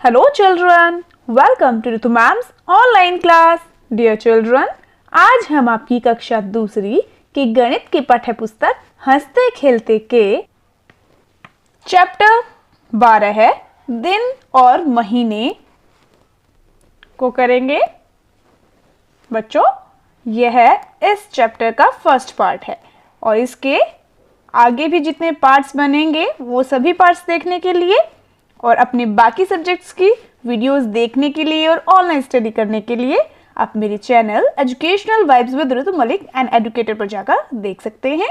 Hello children, welcome to Ritu Ma'am's online class. Dear children, आज हम आपकी कक्षा दूसरी की गणित की पाठ्य पुस्तक हंसते खेलते के चैप्टर 12 है दिन और महीने को करेंगे। बच्चों, यह इस चैप्टर का फर्स्ट पार्ट है और इसके आगे भी जितने पार्ट्स बनेंगे वो सभी पार्ट्स देखने के लिए और अपने बाकी सब्जेक्ट्स की वीडियोस देखने के लिए और ऑनलाइन स्टडी करने के लिए आप मेरे channel educational vibes with Ritu Malik and educator पर जाकर देख सकते हैं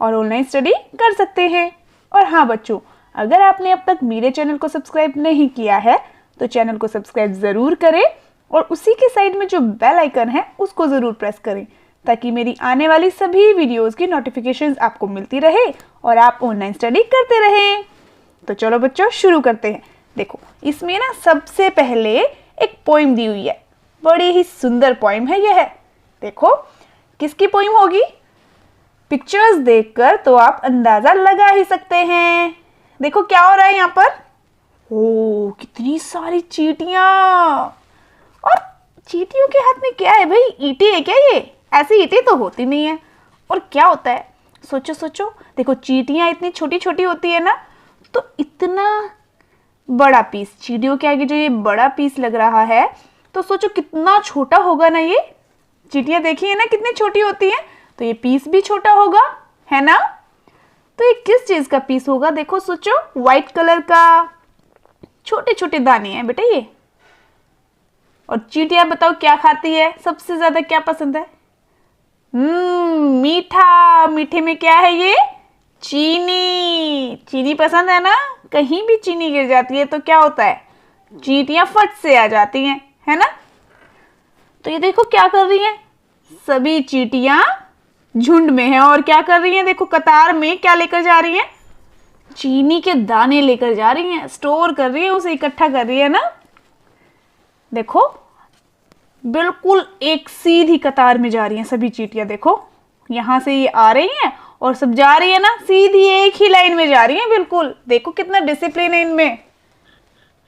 और ऑनलाइन स्टडी कर सकते हैं। और हाँ बच्चों, अगर आपने अब तक मेरे चैनल को सब्सक्राइब नहीं किया है तो चैनल को सब्सक्राइब ज़रूर करें और उसी के साइड में जो बेल आइकन है उसको ज़रूर प्रेस करें ताकि मेरी आने वाली सभी वीडियोज़ की नोटिफिकेशंस आपको मिलती रहे और आप ऑनलाइन स्टडी करते रहें। तो चलो बच्चों शुरू करते हैं। देखो, इसमें ना सबसे पहले एक पोइम दी हुई है, बड़ी ही सुंदर पोइम है यह। देखो किसकी पोइम होगी, पिक्चर्स देखकर तो आप अंदाजा लगा ही सकते हैं। देखो क्या हो रहा है यहाँ पर। ओ कितनी सारी चींटियां, और चींटियों के हाथ में क्या है भाई, ईंटें है क्या ये? ऐसी ईंटें तो होती नहीं है। और क्या होता है, सोचो सोचो। देखो चींटियां इतनी छोटी छोटी होती है ना, तो इतना बड़ा पीस, चींटियों के आगे जो ये बड़ा पीस लग रहा है तो सोचो कितना छोटा होगा ना ये। चींटियां देखी है ना कितनी छोटी होती हैं, तो ये पीस भी छोटा होगा, है ना। तो ये किस चीज का पीस होगा, देखो सोचो। व्हाइट कलर का, छोटे छोटे दाने हैं बेटा ये। और चींटियां बताओ क्या खाती है, सबसे ज्यादा क्या पसंद है? मीठा। मीठे में क्या है ये? चीनी। चीनी पसंद है ना। कहीं भी चीनी गिर जाती है तो क्या होता है, चींटियां फट से आ जाती हैं, है ना। तो ये देखो क्या कर रही हैं, सभी चींटियां झुंड में हैं और क्या कर रही हैं, देखो कतार में क्या लेकर जा रही हैं, चीनी के दाने लेकर जा रही हैं, स्टोर कर रही है, उसे इकट्ठा कर रही है ना। देखो बिल्कुल एक सीधी कतार में जा रही हैं सभी चींटियां। देखो यहां से ये आ रही हैं और सब जा रही है ना, सीधी एक ही लाइन में जा रही है बिल्कुल। देखो कितना डिसिप्लिन है इनमें,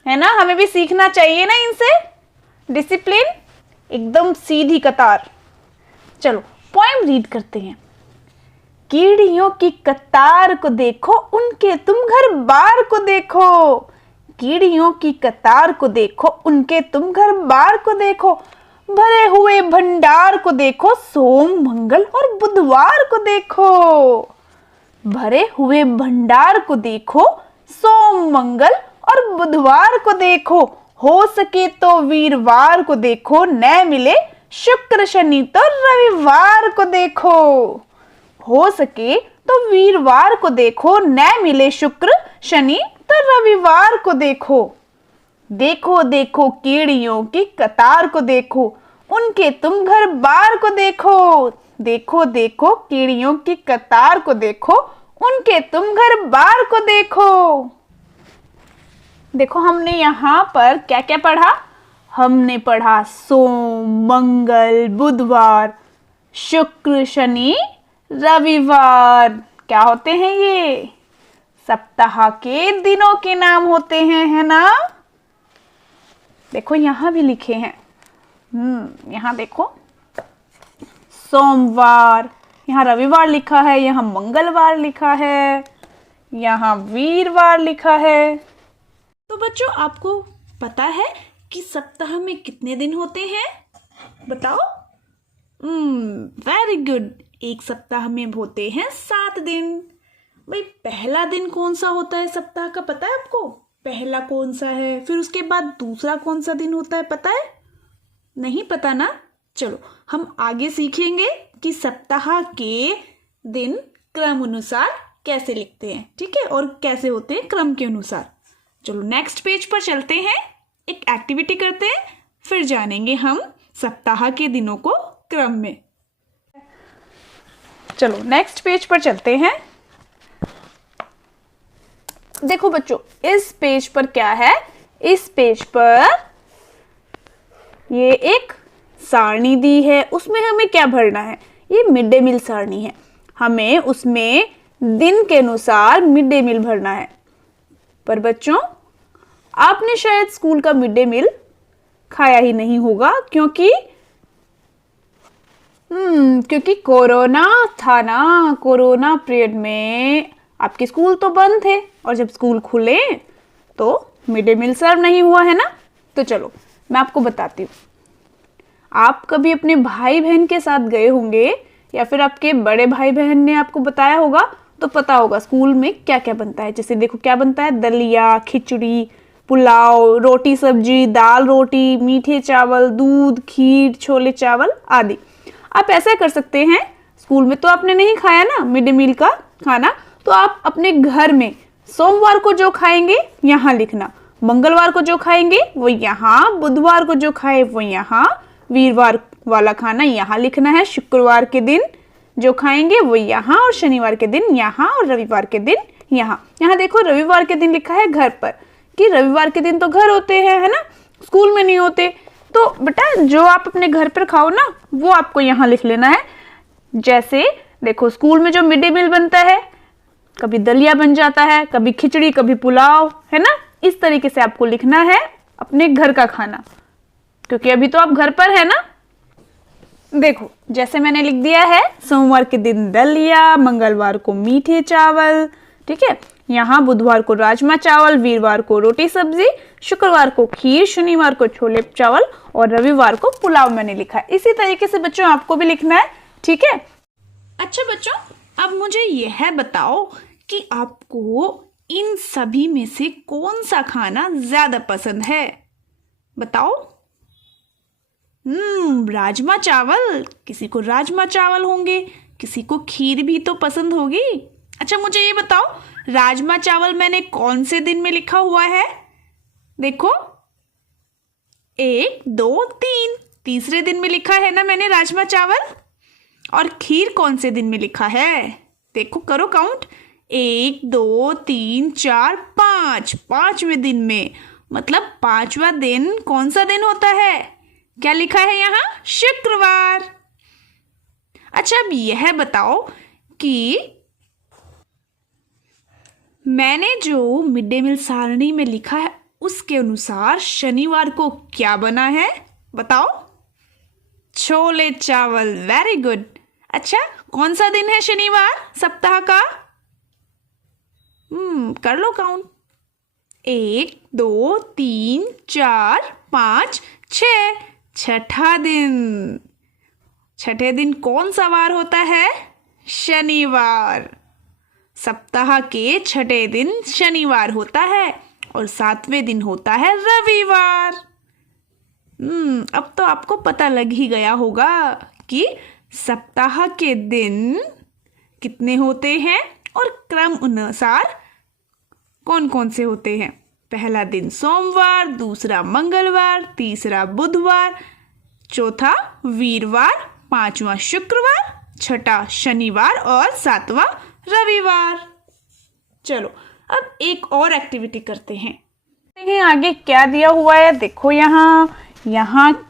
है ना। हमें भी सीखना चाहिए ना इनसे डिसिप्लिन, एकदम सीधी कतार। चलो पोएम रीड करते हैं। कीड़ियों की कतार को देखो, उनके तुम घर बार को देखो। कीड़ियों की कतार को देखो, उनके तुम घर बार को देखो। भरे हुए भंडार को देखो, सोम मंगल और बुधवार को देखो। भरे हुए भंडार को देखो, सोम मंगल और बुधवार को देखो। हो सके तो वीरवार को देखो, न मिले शुक्र शनि तो रविवार को देखो। हो सके तो वीरवार को देखो, न मिले शुक्र शनि तो रविवार को देखो। देखो देखो कीड़ियों की कतार को देखो, उनके तुम घर बार को देखो। देखो देखो कीड़ियों की कतार को देखो, उनके तुम घर बार को देखो। देखो हमने यहाँ पर क्या क्या पढ़ा, हमने पढ़ा सोम मंगल बुधवार शुक्र शनि रविवार। क्या होते हैं ये? सप्ताह के दिनों के नाम होते हैं, है ना। देखो यहां भी लिखे हैं, यहां देखो सोमवार, यहाँ रविवार लिखा है, यहाँ मंगलवार लिखा है, यहाँ वीरवार लिखा है। तो बच्चों आपको पता है कि सप्ताह में कितने दिन होते हैं, बताओ। वेरी गुड, एक सप्ताह में होते हैं 7 दिन। भाई पहला दिन कौन सा होता है सप्ताह का, पता है आपको? पहला कौन सा है, फिर उसके बाद दूसरा कौन सा दिन होता है, पता है? नहीं पता ना। चलो हम आगे सीखेंगे कि सप्ताह के दिन क्रम अनुसार कैसे लिखते हैं, ठीक है, और कैसे होते हैं क्रम के अनुसार। चलो नेक्स्ट पेज पर चलते हैं, एक एक्टिविटी करते हैं, फिर जानेंगे हम सप्ताह के दिनों को क्रम में। चलो नेक्स्ट पेज पर चलते हैं। देखो बच्चों इस पेज पर क्या है, इस पेज पर ये एक सारणी दी है, उसमें हमें क्या भरना है, ये मिड डे मील सारणी है, हमें उसमें दिन के अनुसार मिड डे मील भरना है। पर बच्चों आपने शायद स्कूल का मिड डे मील खाया ही नहीं होगा, क्योंकि कोरोना था ना। कोरोना पीरियड में आपके स्कूल तो बंद थे, और जब स्कूल खुले तो मिड डे मील सर्व नहीं हुआ है ना। तो चलो मैं आपको बताती हूँ। आप कभी अपने भाई बहन के साथ गए होंगे, या फिर आपके बड़े भाई बहन ने आपको बताया होगा, तो पता होगा स्कूल में क्या क्या बनता है। जैसे देखो क्या बनता है, दलिया, खिचड़ी, पुलाव, रोटी सब्जी, दाल रोटी, मीठे चावल, दूध, खीर, छोले चावल आदि। आप ऐसा कर सकते हैं, स्कूल में तो आपने नहीं खाया ना मिड डे मील का खाना, तो आप अपने घर में सोमवार को जो खाएंगे यहाँ लिखना, मंगलवार को जो खाएंगे वो यहाँ, बुधवार को जो खाए वो यहाँ, वीरवार वाला खाना यहाँ लिखना है, शुक्रवार के दिन जो खाएंगे वो यहाँ, और शनिवार के दिन यहाँ, और रविवार के दिन यहाँ। यहाँ देखो रविवार के दिन लिखा है घर पर, कि रविवार के दिन तो घर होते हैं, है ना, स्कूल में नहीं होते। तो बेटा जो आप अपने घर पर खाओ ना वो आपको यहाँ लिख लेना है। जैसे देखो स्कूल में जो मिड डे मील बनता है, कभी दलिया बन जाता है, कभी खिचड़ी, कभी पुलाव, है ना। इस तरीके से आपको लिखना है अपने घर का खाना, क्योंकि अभी तो आप घर पर है ना। देखो जैसे मैंने लिख दिया है, सोमवार के दिन दलिया, मंगलवार को मीठे चावल, ठीक है, यहाँ बुधवार को राजमा चावल, वीरवार को रोटी सब्जी, शुक्रवार को खीर, शनिवार को छोले चावल, और रविवार को पुलाव मैंने लिखा है। इसी तरीके से बच्चों आपको भी लिखना है, ठीक है। अच्छा बच्चों, अब मुझे यह बताओ कि आपको इन सभी में से कौन सा खाना ज्यादा पसंद है, बताओ। राजमा चावल, किसी को राजमा चावल होंगे, किसी को खीर भी तो पसंद होगी। अच्छा मुझे ये बताओ, राजमा चावल मैंने कौन से दिन में लिखा हुआ है, देखो 1 2 3, तीसरे दिन में लिखा है ना मैंने राजमा चावल। और खीर कौन से दिन में लिखा है, देखो करो काउंट, 1 2 3 4 5, पांचवें दिन में। मतलब पांचवा दिन कौन सा दिन होता है, क्या लिखा है यहाँ, शुक्रवार। अच्छा अब यह बताओ कि मैंने जो मिड डे मील सारणी में लिखा है उसके अनुसार शनिवार को क्या बना है, बताओ। छोले चावल, वेरी गुड। अच्छा कौन सा दिन है शनिवार सप्ताह का, कर लो काउंट, 1 2 3 4 5 6, छठा दिन। छठे दिन कौन सा वार होता है, शनिवार। सप्ताह के छठे दिन शनिवार होता है, और 7वें दिन होता है रविवार। अब तो आपको पता लग ही गया होगा कि सप्ताह के दिन कितने होते हैं और क्रम अनुसार कौन कौन से होते हैं। पहला दिन सोमवार, दूसरा मंगलवार, तीसरा बुधवार, चौथा वीरवार, पांचवा शुक्रवार, छठा शनिवार और सातवां रविवार। चलो अब एक और एक्टिविटी करते हैं। आगे क्या दिया हुआ है, देखो यहाँ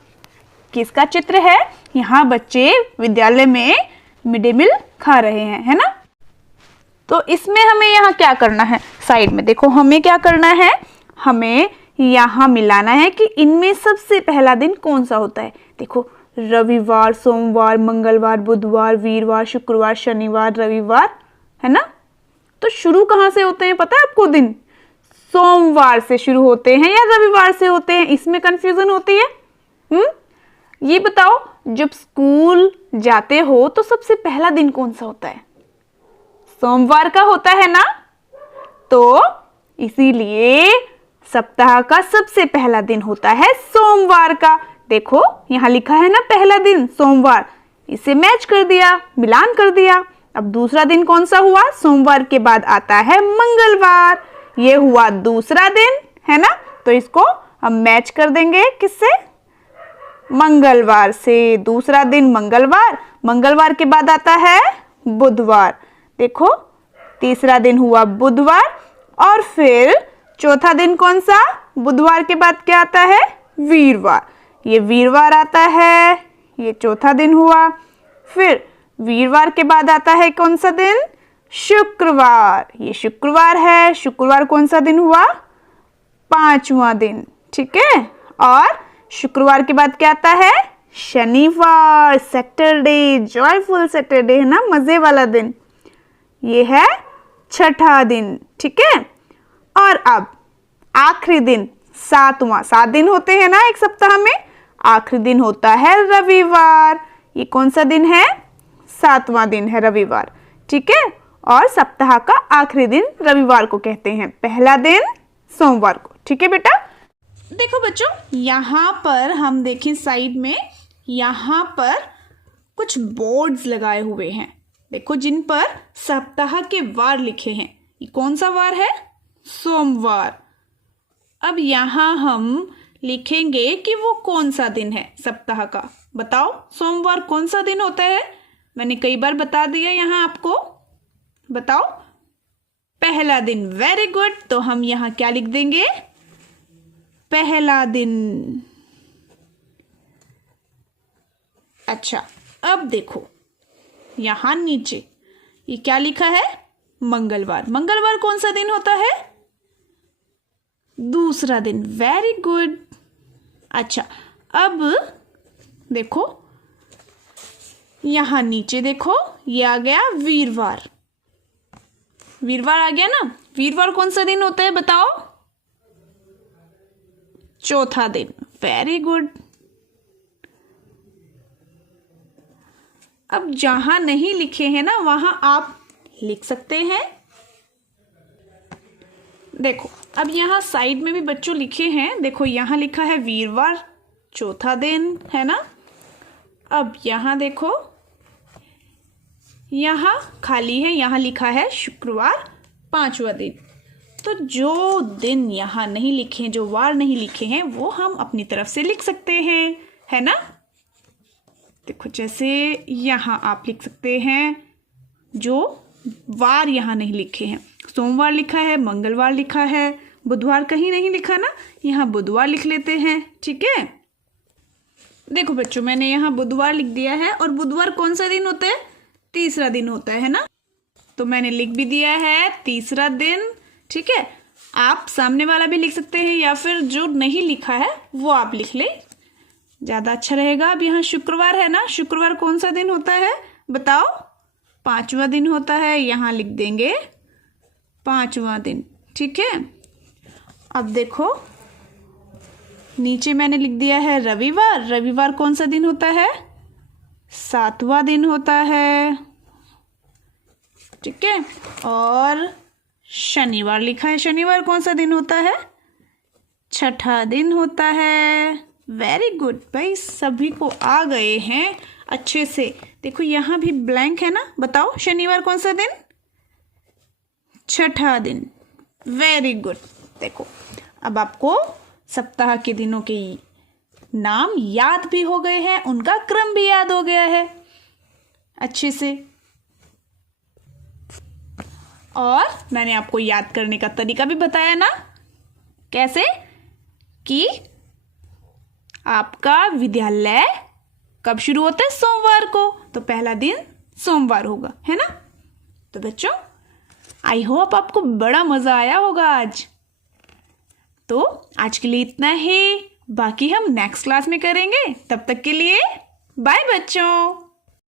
किसका चित्र है, यहाँ बच्चे विद्यालय में मिड डे मील खा रहे हैं, है ना। तो इसमें हमें यहाँ क्या करना है, साइड में देखो हमें क्या करना है, हमें यहाँ मिलाना है कि इनमें सबसे पहला दिन कौन सा होता है। देखो रविवार, सोमवार, मंगलवार, बुधवार, वीरवार, शुक्रवार, शनिवार, रविवार, है ना। तो शुरू कहाँ से होते हैं पता है आपको, दिन सोमवार से शुरू होते हैं या रविवार से होते हैं, इसमें कंफ्यूजन होती है। ये बताओ जब स्कूल जाते हो तो सबसे पहला दिन कौन सा होता है, सोमवार का होता है ना। तो इसीलिए सप्ताह का सबसे पहला दिन होता है सोमवार का। देखो यहाँ लिखा है ना पहला दिन सोमवार, इसे मैच कर दिया, मिलान कर दिया। अब दूसरा दिन कौन सा हुआ, सोमवार के बाद आता है मंगलवार, ये हुआ दूसरा दिन, है ना। तो इसको हम मैच कर देंगे किससे, मंगलवार से। दूसरा दिन मंगलवार, मंगलवार के बाद आता है बुधवार। देखो तीसरा दिन हुआ बुधवार, और फिर चौथा दिन कौन सा, बुधवार के बाद क्या आता है, वीरवार। ये वीरवार आता है, ये चौथा दिन हुआ। फिर वीरवार के बाद आता है कौन सा दिन, शुक्रवार, ये शुक्रवार है। शुक्रवार कौन सा दिन हुआ, 5वां दिन, ठीक है। और शुक्रवार के बाद क्या आता है? शनिवार, सैटरडे, जॉयफुल सैटरडे, है ना, मजे वाला दिन। ये है 6ठा दिन, ठीक है। और अब आखिरी दिन 7वां, 7 दिन होते हैं ना एक सप्ताह में, आखिरी दिन होता है रविवार। ये कौन सा दिन है? 7वां दिन है रविवार, ठीक है। और सप्ताह का आखिरी दिन रविवार को कहते हैं, पहला दिन सोमवार को, ठीक है बेटा। देखो बच्चों, यहाँ पर हम देखें साइड में, यहाँ पर कुछ बोर्ड्स लगाए हुए हैं, देखो, जिन पर सप्ताह के वार लिखे हैं। ये कौन सा वार है? सोमवार। अब यहाँ हम लिखेंगे कि वो कौन सा दिन है सप्ताह का। बताओ, सोमवार कौन सा दिन होता है? मैंने कई बार बता दिया यहाँ आपको, बताओ। पहला दिन, वेरी गुड। तो हम यहाँ क्या लिख देंगे? पहला दिन। अच्छा, अब देखो यहाँ नीचे ये क्या लिखा है? मंगलवार। मंगलवार कौन सा दिन होता है? दूसरा दिन, वेरी गुड। अच्छा, अब देखो यहाँ नीचे देखो, ये आ गया वीरवार। वीरवार आ गया ना। वीरवार कौन सा दिन होता है बताओ? चौथा दिन, वेरी गुड। अब जहां नहीं लिखे हैं ना, वहां आप लिख सकते हैं। देखो, अब यहाँ साइड में भी बच्चों लिखे हैं, देखो यहाँ लिखा है वीरवार, चौथा दिन, है ना। अब यहाँ देखो, यहाँ खाली है, यहाँ लिखा है शुक्रवार, 5वां दिन। तो जो दिन यहाँ नहीं लिखे हैं, जो वार नहीं लिखे हैं, वो हम अपनी तरफ से लिख सकते हैं, है ना। देखो, जैसे यहाँ आप लिख सकते हैं जो वार यहाँ नहीं लिखे हैं। सोमवार लिखा है, मंगलवार लिखा है, बुधवार कहीं नहीं लिखा ना, यहाँ बुधवार लिख लेते हैं, ठीक है। देखो बच्चों, मैंने यहाँ बुधवार लिख दिया है। और बुधवार कौन सा दिन होता है? तीसरा दिन होता है ना। तो मैंने लिख भी दिया है तीसरा दिन, ठीक है। आप सामने वाला भी लिख सकते हैं, या फिर जो नहीं लिखा है वो आप लिख ले, ज़्यादा अच्छा रहेगा। अब यहाँ शुक्रवार है ना, शुक्रवार कौन सा दिन होता है बताओ? 5वां दिन होता है, यहाँ लिख देंगे 5वां दिन, ठीक है। अब देखो नीचे मैंने लिख दिया है रविवार। रविवार कौन सा दिन होता है? 7वां दिन होता है, ठीक है। और शनिवार लिखा है, शनिवार कौन सा दिन होता है? 6ठा दिन होता है, वेरी गुड। भाई सभी को आ गए हैं अच्छे से। देखो यहाँ भी ब्लैंक है ना, बताओ शनिवार कौन सा दिन? 6ठा दिन, वेरी गुड। देखो, अब आपको सप्ताह के दिनों के नाम याद भी हो गए हैं, उनका क्रम भी याद हो गया है अच्छे से। और मैंने आपको याद करने का तरीका भी बताया ना, कैसे कि आपका विद्यालय कब शुरू होता है? सोमवार को। तो पहला दिन सोमवार होगा, है ना। तो बच्चों, आई होप आपको बड़ा मजा आया होगा आज। तो आज के लिए इतना ही, बाकी हम नेक्स्ट क्लास में करेंगे। तब तक के लिए बाय बच्चों।